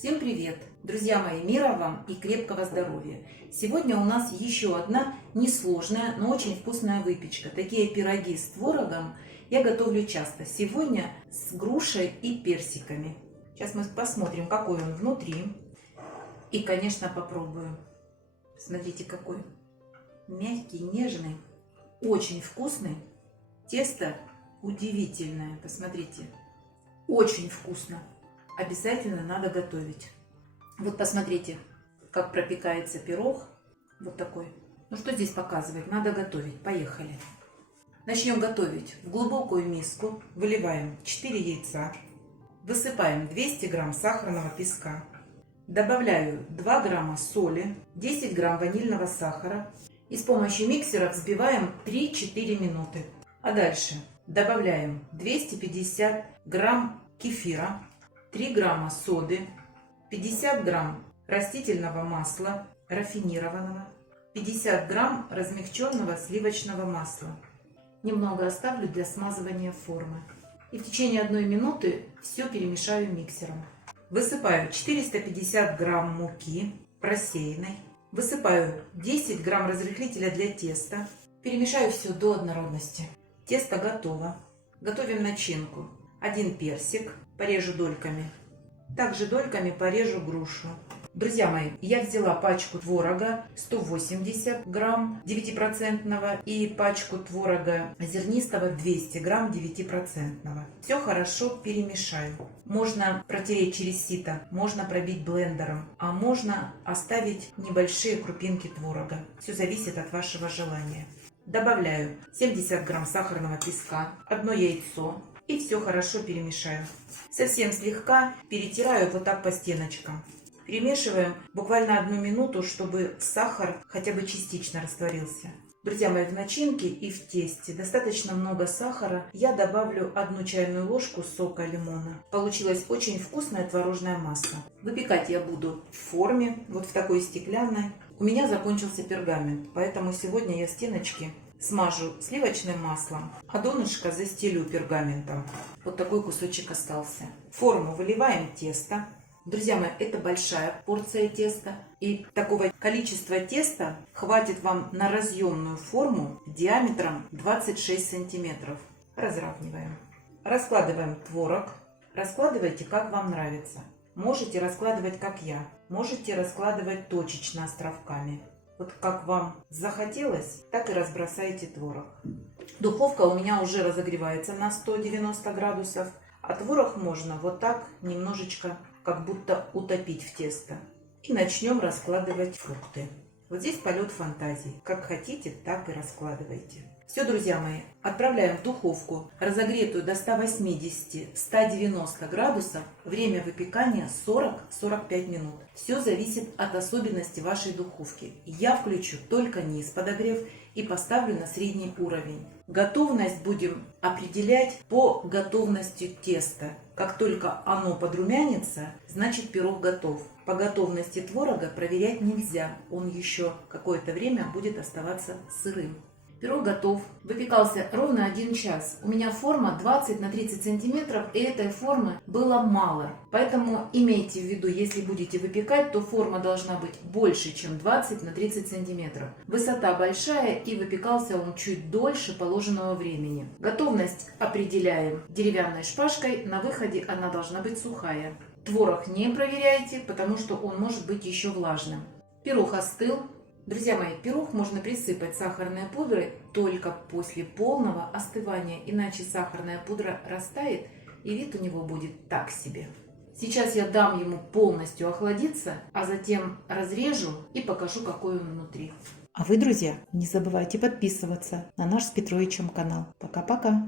Всем привет! Друзья мои, мира вам и крепкого здоровья! Сегодня у нас еще одна несложная, но очень вкусная выпечка. Такие пироги с творогом я готовлю часто. Сегодня с грушей и персиками. Сейчас мы посмотрим, какой он внутри. И, конечно, попробую. Смотрите, какой мягкий, нежный, очень вкусный. Тесто удивительное, посмотрите. Очень вкусно. Обязательно надо готовить. Вот посмотрите, как пропекается пирог. Вот такой. Ну что здесь показывать? Надо готовить. Поехали. Начнем готовить. В глубокую миску выливаем 4 яйца. Высыпаем 200 грамм сахарного песка. Добавляю 2 грамма соли, 10 грамм ванильного сахара. И с помощью миксера взбиваем 3-4 минуты. А дальше добавляем 250 грамм кефира, 3 грамма соды, 50 грамм растительного масла рафинированного, 50 грамм размягченного сливочного масла. Немного оставлю для смазывания формы. И в течение 1 минуты все перемешаю миксером. Высыпаю 450 грамм муки просеянной. Высыпаю 10 грамм разрыхлителя для теста. Перемешаю все до однородности. Тесто готово. Готовим начинку. 1 персик порежу дольками. Также дольками порежу грушу. Друзья мои, я взяла пачку творога 180 грамм 9% и пачку творога зернистого 200 грамм 9%. Все хорошо перемешаю. Можно протереть через сито, можно пробить блендером, а можно оставить небольшие крупинки творога. Все зависит от вашего желания. Добавляю 70 грамм сахарного песка, 1 яйцо и все хорошо перемешаю. Совсем слегка перетираю вот так по стеночкам. Перемешиваем буквально 1 минуту, чтобы сахар хотя бы частично растворился. Друзья мои, в начинке и в тесте достаточно много сахара. Я добавлю 1 чайную ложку сока лимона. Получилась очень вкусная творожная масса. Выпекать я буду в форме, вот в такой стеклянной. У меня закончился пергамент, поэтому сегодня я стеночки смажу сливочным маслом, а донышко застелю пергаментом. Вот такой кусочек остался. В форму выливаем тесто. Друзья мои, это большая порция теста. И такого количества теста хватит вам на разъемную форму диаметром 26 сантиметров. Разравниваем. Раскладываем творог. Раскладывайте, как вам нравится. Можете раскладывать, как я. Можете раскладывать точечно островками. Вот как вам захотелось, так и разбросайте творог. Духовка у меня уже разогревается на 190 градусов. А творог можно вот так немножечко как будто утопить в тесто. И начнем раскладывать фрукты. Вот здесь полет фантазии. Как хотите, так и раскладывайте. Все, друзья мои, отправляем в духовку, разогретую до 180-190 градусов. Время выпекания 40-45 минут. Все зависит от особенностей вашей духовки. Я включу только низ подогрев и поставлю на средний уровень. Готовность будем определять по готовности теста. Как только оно подрумянится, значит пирог готов. По готовности творога проверять нельзя. Он еще какое-то время будет оставаться сырым. Пирог готов. Выпекался ровно 1 час. У меня форма 20 на 30 сантиметров, и этой формы было мало. Поэтому имейте в виду, если будете выпекать, то форма должна быть больше, чем 20 на 30 сантиметров. Высота большая, и выпекался он чуть дольше положенного времени. Готовность определяем деревянной шпажкой. На выходе она должна быть сухая. Творог не проверяйте, потому что он может быть еще влажным. Пирог остыл. Друзья мои, пирог можно присыпать сахарной пудрой только после полного остывания, иначе сахарная пудра растает и вид у него будет так себе. Сейчас я дам ему полностью охладиться, а затем разрежу и покажу, какой он внутри. А вы, друзья, не забывайте подписываться на наш с Петровичем канал. Пока-пока!